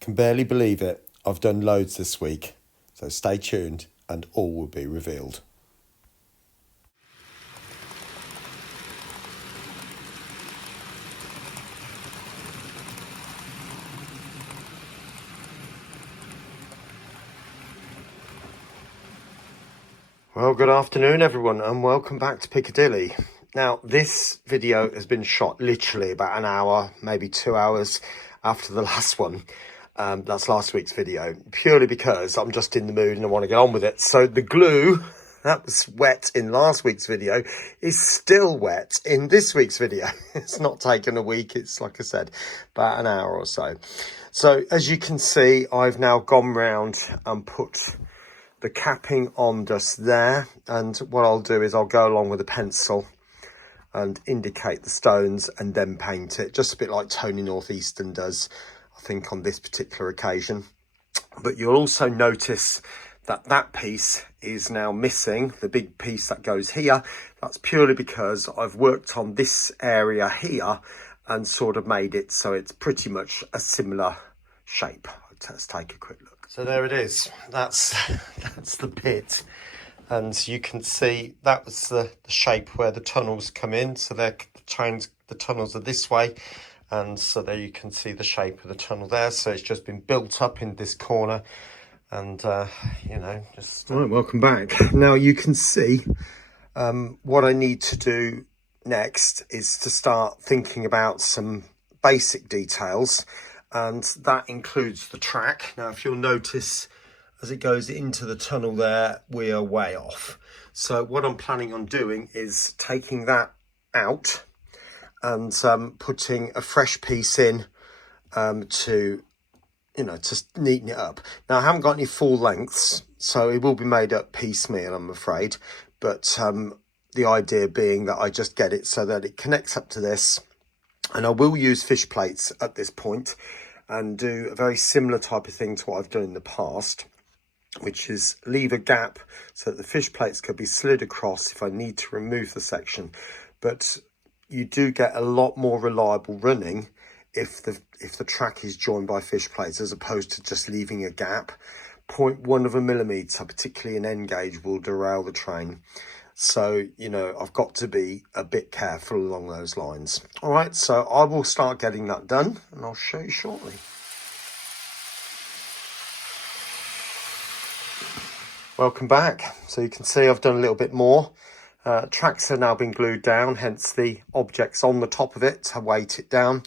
Can barely believe it. I've done loads this week, so stay tuned and all will be revealed. Well, good afternoon everyone and welcome back to Piccadilly. Now, this video has been shot literally about an hour, maybe 2 hours after the last one. That's last week's video, purely because I'm just in the mood and I want to get on with it. So the glue that was wet in last week's video is still wet in this week's video. It's not taken a week, it's like I said, about an hour or so. So as you can see, I've now gone round and put the capping on just there, and what I'll do is I'll go along with a pencil and indicate the stones and then paint it, just a bit like Tony Northeastern does, I think, on this particular occasion. But you'll also notice that that piece is now missing, the big piece that goes here. That's purely because I've worked on this area here and sort of made it so it's pretty much a similar shape. Let's take a quick look. So there it is. That's the bit, and you can see that was the shape where the tunnels come in. So the tunnels are this way, and so there you can see the shape of the tunnel there. So it's just been built up in this corner, and you know, just right. Welcome back. Now you can see what I need to do next is to start thinking about some basic details. And that includes the track. Now, if you'll notice, as it goes into the tunnel there, we are way off. So what I'm planning on doing is taking that out and putting a fresh piece in to, you know, to neaten it up. Now, I haven't got any full lengths, so it will be made up piecemeal, I'm afraid. But the idea being that I just get it so that it connects up to this. And I will use fish plates at this point and do a very similar type of thing to what I've done in the past, which is leave a gap so that the fish plates could be slid across if I need to remove the section. But you do get a lot more reliable running if the track is joined by fish plates as opposed to just leaving a gap. 0.1 of a millimetre, particularly an N gauge, will derail the train. So, you know, I've got to be a bit careful along those lines. All right, so I will start getting that done and I'll show you shortly. Welcome back. So you can see I've done a little bit more. Tracks have now been glued down, hence the objects on the top of it to weight it down.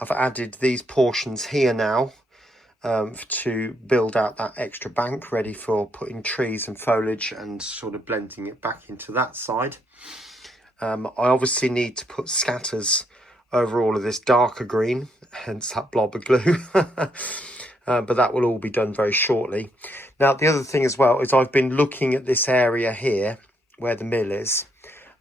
I've added these portions here now to build out that extra bank, ready for putting trees and foliage and sort of blending it back into that side. I obviously need to put scatters over all of this darker green, hence that blob of glue. But that will all be done very shortly. Now, the other thing as well is I've been looking at this area here where the mill is,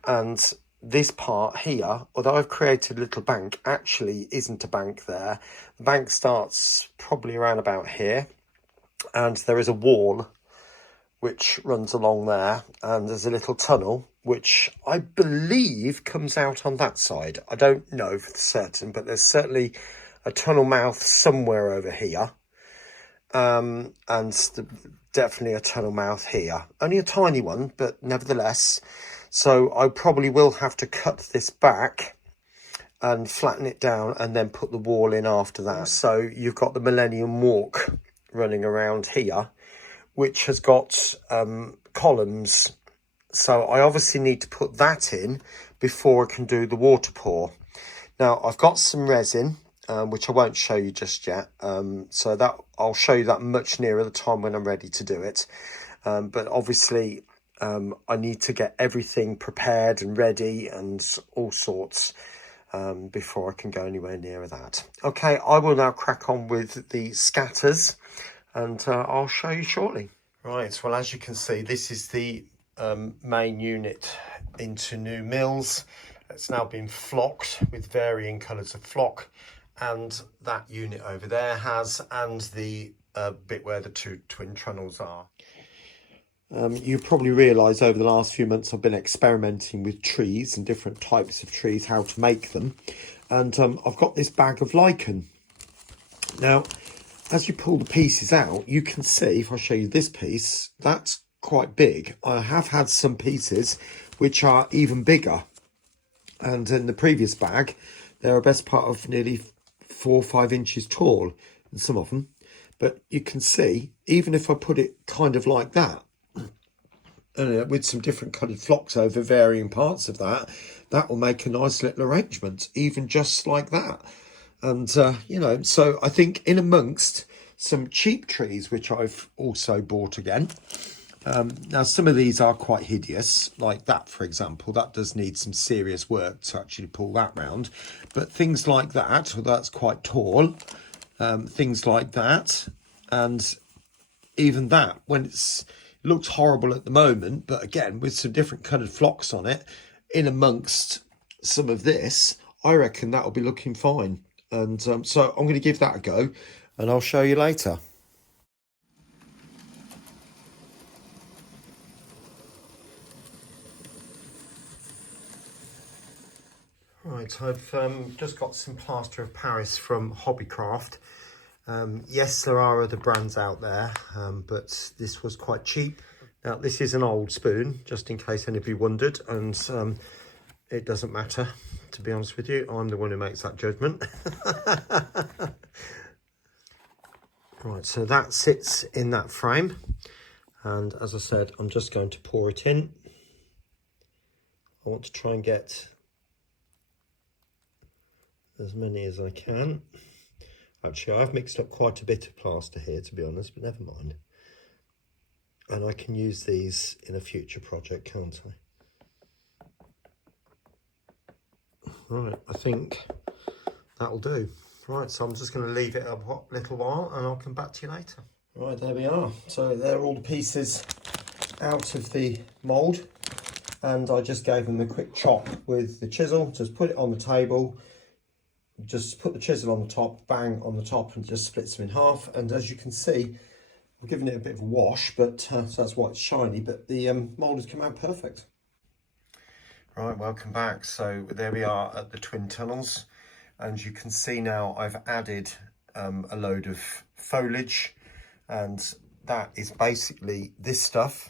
and this part here, although I've created a little bank, actually isn't a bank there. The bank starts probably around about here, and there is a wall which runs along there, and there's a little tunnel which I believe comes out on that side. I don't know for certain, but there's certainly a tunnel mouth somewhere over here, and definitely a tunnel mouth here. Only a tiny one, but nevertheless. So I probably will have to cut this back and flatten it down and then put the wall in after that. So you've got the Millennium Walk running around here, which has got columns. So I obviously need to put that in before I can do the water pour. Now, I've got some resin, which I won't show you just yet. So that I'll show you that much nearer the time when I'm ready to do it. But obviously, I need to get everything prepared and ready and all sorts before I can go anywhere near that. Okay, I will now crack on with the scatters and I'll show you shortly. Right, well, as you can see, this is the main unit into new mills. It's now been flocked with varying colours of flock, and that unit over there has, and the bit where the two twin tunnels are. You probably realise over the last few months I've been experimenting with trees and different types of trees, how to make them. And I've got this bag of lichen. Now, as you pull the pieces out, you can see, if I show you this piece, that's quite big. I have had some pieces which are even bigger. And in the previous bag, they're a best part of nearly 4 or 5 inches tall, and some of them. But you can see, even if I put it kind of like that, with some different coloured flocks over varying parts of that, that will make a nice little arrangement, even just like that. And, you know, so I think in amongst some cheap trees, which I've also bought again. Now, some of these are quite hideous, like that, for example. That does need some serious work to actually pull that round. But things like that, well, that's quite tall. Things like that. And even that, when it looks horrible at the moment, but again, with some different coloured flocks on it, in amongst some of this, I reckon that'll be looking fine. And so I'm going to give that a go, and I'll show you later. Right, I've just got some plaster of Paris from Hobbycraft. Yes, there are other brands out there, but this was quite cheap. Now, this is an old spoon, just in case anybody wondered, and it doesn't matter, to be honest with you. I'm the one who makes that judgment. Right, so that sits in that frame, and as I said, I'm just going to pour it in. I want to try and get as many as I can. Actually, I've mixed up quite a bit of plaster here, to be honest, but never mind. And I can use these in a future project, can't I? Right, I think that'll do. Right, so I'm just going to leave it a little while and I'll come back to you later. Right, there we are. So there are all the pieces out of the mould, and I just gave them a quick chop with the chisel. Just put it on the table, just put the chisel on the top, bang on the top, and just splits them in half. And as you can see, I've given it a bit of a wash, but so that's why it's shiny, but the mould has come out perfect. Right, welcome back. So there we are at the twin tunnels, and you can see now I've added a load of foliage, and that is basically this stuff,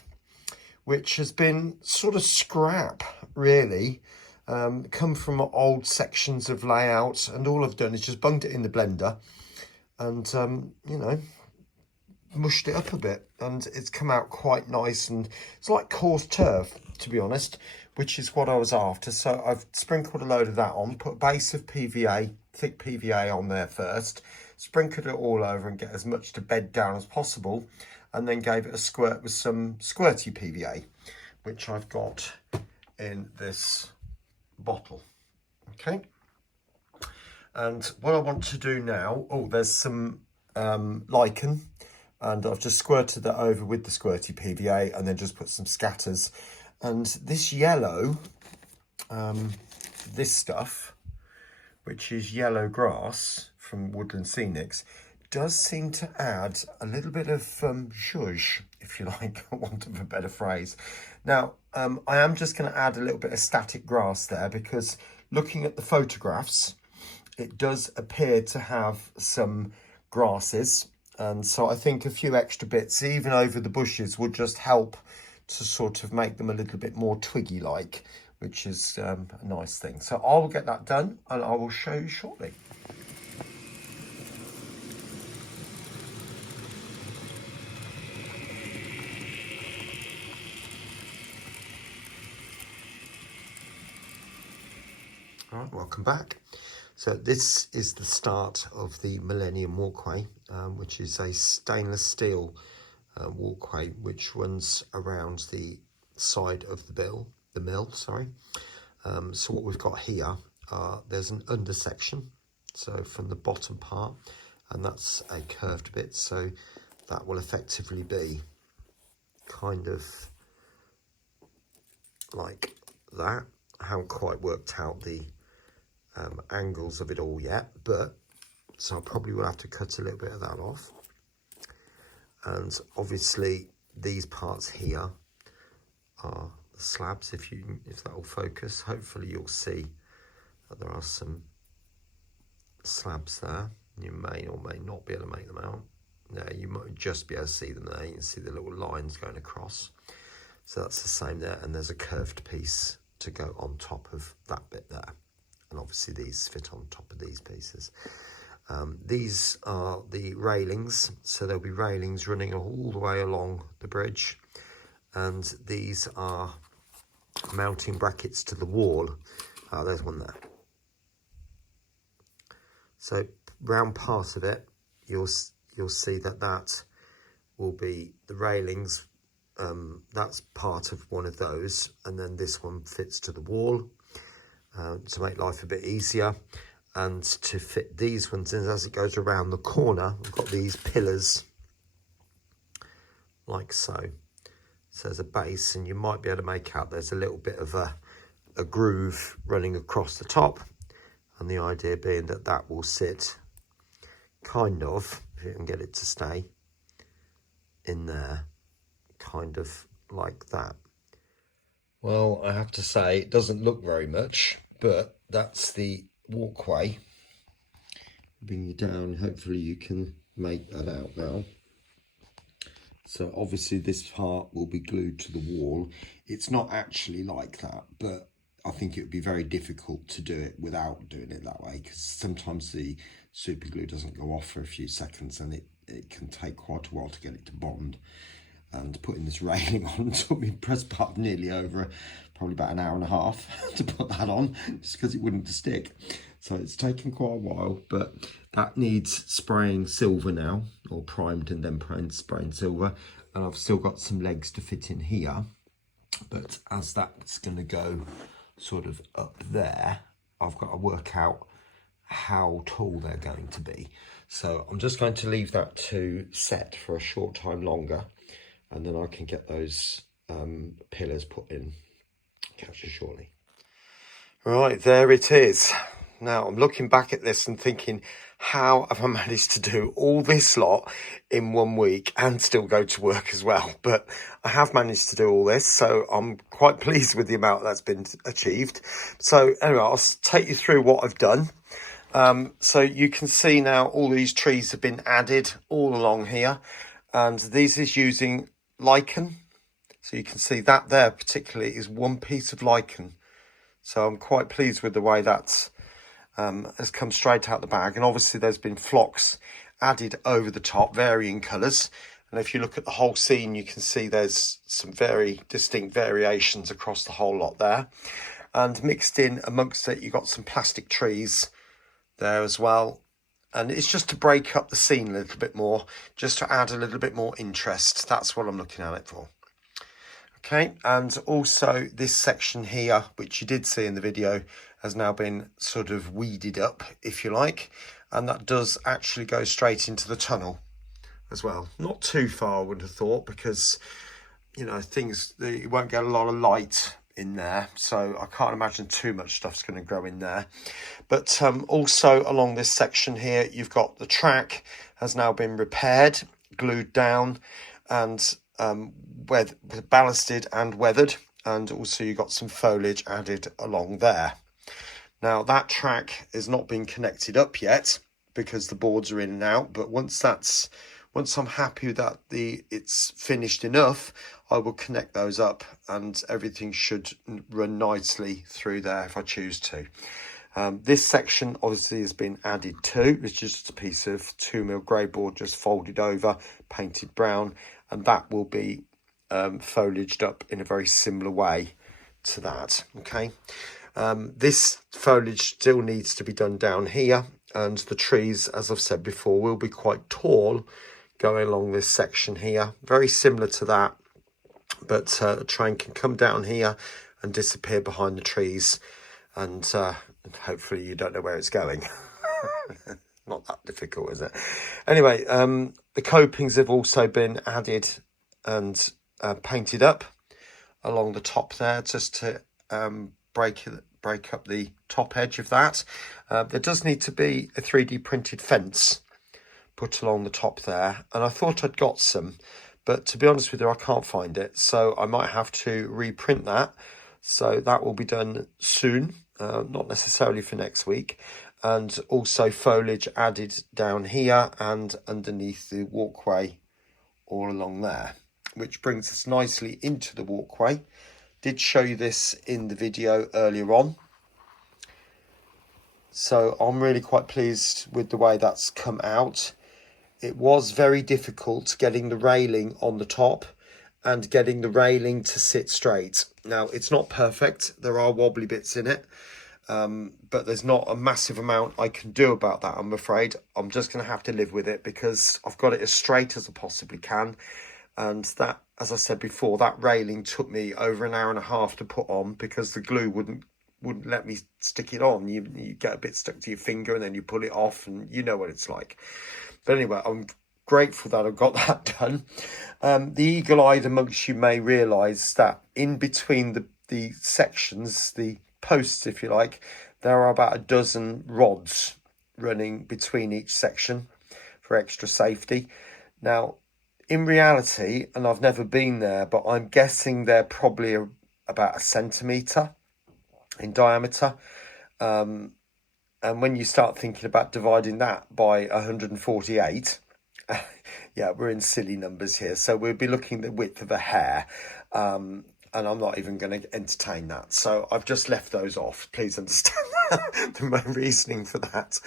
which has been sort of scrap, really, come from old sections of layout, and all I've done is just bunged it in the blender and, you know, mushed it up a bit, and it's come out quite nice, and it's like coarse turf, to be honest, which is what I was after. So I've sprinkled a load of that on, put a base of PVA, thick PVA on there first, sprinkled it all over and get as much to bed down as possible, and then gave it a squirt with some squirty PVA, which I've got in this bottle. Okay, and what I want to do now, oh, there's some lichen, and I've just squirted that over with the squirty PVA and then just put some scatters. And this yellow, this stuff, which is yellow grass from Woodland Scenics, does seem to add a little bit of zhuzh, if you like, for want of a better phrase. Now, I am just going to add a little bit of static grass there, because looking at the photographs, it does appear to have some grasses. And so I think a few extra bits, even over the bushes, would just help to sort of make them a little bit more twiggy-like, which is a nice thing. So I will get that done and I will show you shortly. All right, welcome back. So this is the start of the Millennium Walkway, which is a stainless steel walkway which runs around the side of the mill. So what we've got here, there's an under section, so from the bottom part, and that's a curved bit, so that will effectively be kind of like that. I haven't quite worked out the angles of it all yet, but so I probably will have to cut a little bit of that off. And obviously these parts here are the slabs. If that will focus, hopefully you'll see that there are some slabs there. You may or may not be able to make them out. There, you might just be able to see them there. You can see the little lines going across. So that's the same there, and there's a curved piece to go on top of that bit there. And obviously these fit on top of these pieces. These are the railings, so there'll be railings running all the way along the bridge, and these are mounting brackets to the wall. There's one there. So round part of it, you'll see that will be the railings. That's part of one of those, and then this one fits to the wall to make life a bit easier. And to fit these ones in as it goes around the corner, we've got these pillars like so. So there's a base, and you might be able to make out there's a little bit of a groove running across the top, and the idea being that that will sit kind of, if you can get it to stay in there, kind of like that. Well, I have to say it doesn't look very much, but that's the walkway. Bring you down, hopefully you can make that out now. So obviously this part will be glued to the wall. It's not actually like that, but I think it would be very difficult to do it without doing it that way, because sometimes the super glue doesn't go off for a few seconds, and it can take quite a while to get it to bond. And putting this railing on took me press part nearly over probably about an hour and a half to put that on, just because it wouldn't stick. So it's taken quite a while, but that needs spraying silver now, or primed and then spraying silver. And I've still got some legs to fit in here, but as that's going to go sort of up there, I've got to work out how tall they're going to be. So I'm just going to leave that to set for a short time longer, and then I can get those pillars put in. Catch you shortly. Right, there it is. Now I'm looking back at this and thinking, how have I managed to do all this lot in 1 week and still go to work as well? But I have managed to do all this, so I'm quite pleased with the amount that's been achieved. So anyway, I'll take you through what I've done. So you can see now all these trees have been added all along here, and this is using lichen. So you can see that there particularly is one piece of lichen. So I'm quite pleased with the way that's has come straight out the bag. And obviously there's been flocks added over the top, varying colours. And if you look at the whole scene, you can see there's some very distinct variations across the whole lot there. And mixed in amongst it, you've got some plastic trees there as well. And it's just to break up the scene a little bit more, just to add a little bit more interest. That's what I'm looking at it for. Okay, and also this section here, which you did see in the video, has now been sort of weeded up, if you like. And that does actually go straight into the tunnel as well. Not too far, I would have thought, because, you know, you won't get a lot of light in there. So I can't imagine too much stuff's going to grow in there. But also along this section here, you've got the track has now been repaired, glued down, and ballasted and weathered, and also you got some foliage added along there. Now that track has not been connected up yet because the boards are in and out, but once I'm happy that it's finished enough, I will connect those up, and everything should run nicely through there if I choose to. This section obviously has been added to. It's just a piece of 2mm grey board just folded over, painted brown, and that will be foliaged up in a very similar way to that. Okay, this foliage still needs to be done down here, and the trees, as I've said before, will be quite tall going along this section here, very similar to that, but a train can come down here and disappear behind the trees, and hopefully you don't know where it's going. Not that difficult, is it? Anyway, the copings have also been added and painted up along the top there, just to break up the top edge of that. There does need to be a 3D printed fence put along the top there, and I thought I'd got some, but to be honest with you, I can't find it, so I might have to reprint that. So that will be done soon, not necessarily for next week. and also foliage added down here and underneath the walkway all along there, which brings us nicely into the walkway. Did show you this in the video earlier on, so I'm really quite pleased with the way that's come out. It was very difficult getting the railing on the top and getting the railing to sit straight. Now, it's not perfect, there are wobbly bits in it, but there's not a massive amount I can do about that, I'm afraid. I'm just going to have to live with it because I've got it as straight as I possibly can. And that, as I said before, that railing took me over an hour and a half to put on because the glue wouldn't let me stick it on. You get a bit stuck to your finger and then you pull it off, and you know what it's like. But anyway, I'm grateful that I've got that done. The eagle-eyed amongst you may realise that in between the sections, the posts, if you like, there are about a dozen rods running between each section for extra safety. Now, in reality, and I've never been there, but I'm guessing they're probably about 1 centimetre in diameter. And when you start thinking about dividing that by 148, yeah, we're in silly numbers here. So we'll be looking at the width of a hair. And I'm not even going to entertain that. So I've just left those off. Please understand my reasoning for that.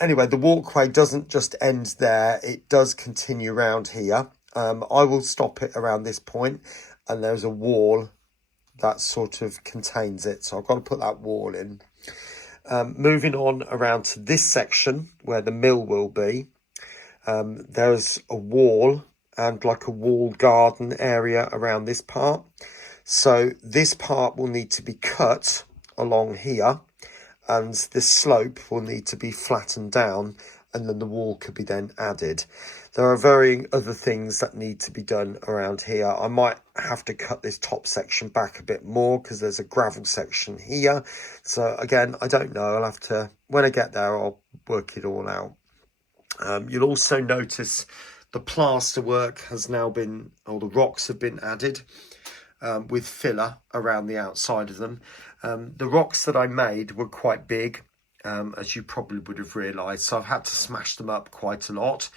Anyway, the walkway doesn't just end there. It does continue around here. I will stop it around this point, and there's a wall that sort of contains it. So I've got to put that wall in. Moving on around to this section where the mill will be. There's a wall and like a walled garden area around this part. So this part will need to be cut along here, and this slope will need to be flattened down, and then the wall could be then added. There are varying other things that need to be done around here. I might have to cut this top section back a bit more because there's a gravel section here. So again, I don't know. I'll have to, when I get there, I'll work it all out. You'll also notice the plaster work has now been, or the rocks have been added with filler around the outside of them. The rocks that I made were quite big, as you probably would have realised, so I've had to smash them up quite a lot.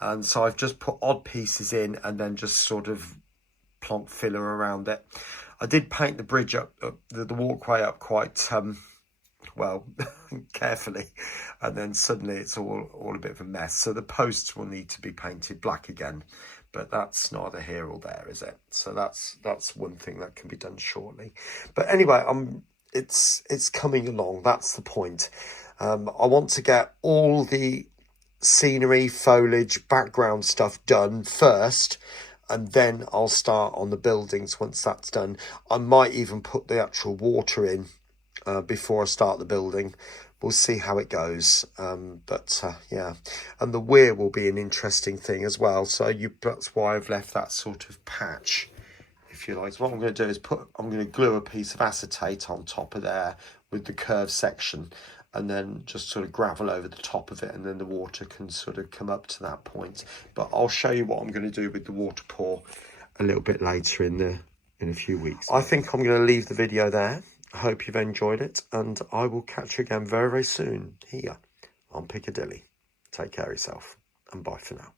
And so I've just put odd pieces in and then just sort of plonk filler around it. I did paint the bridge up, the walkway up quite well, carefully, and then suddenly it's all a bit of a mess. So the posts will need to be painted black again, but that's neither here or there, is it? So that's one thing that can be done shortly. But anyway, it's coming along. That's the point. I want to get all the scenery, foliage, background stuff done first, and then I'll start on the buildings once that's done. I might even put the actual water in before I start the building. We'll see how it goes. Yeah, and the weir will be an interesting thing as well. So that's why I've left that sort of patch, if you like. So what I'm going to do is I'm going to glue a piece of acetate on top of there with the curved section, and then just sort of gravel over the top of it, and then the water can sort of come up to that point. But I'll show you what I'm going to do with the water pour a little bit later in a few weeks. I think I'm going to leave the video there. I hope you've enjoyed it, and I will catch you again very, very soon here on Piccadilly. Take care of yourself, and bye for now.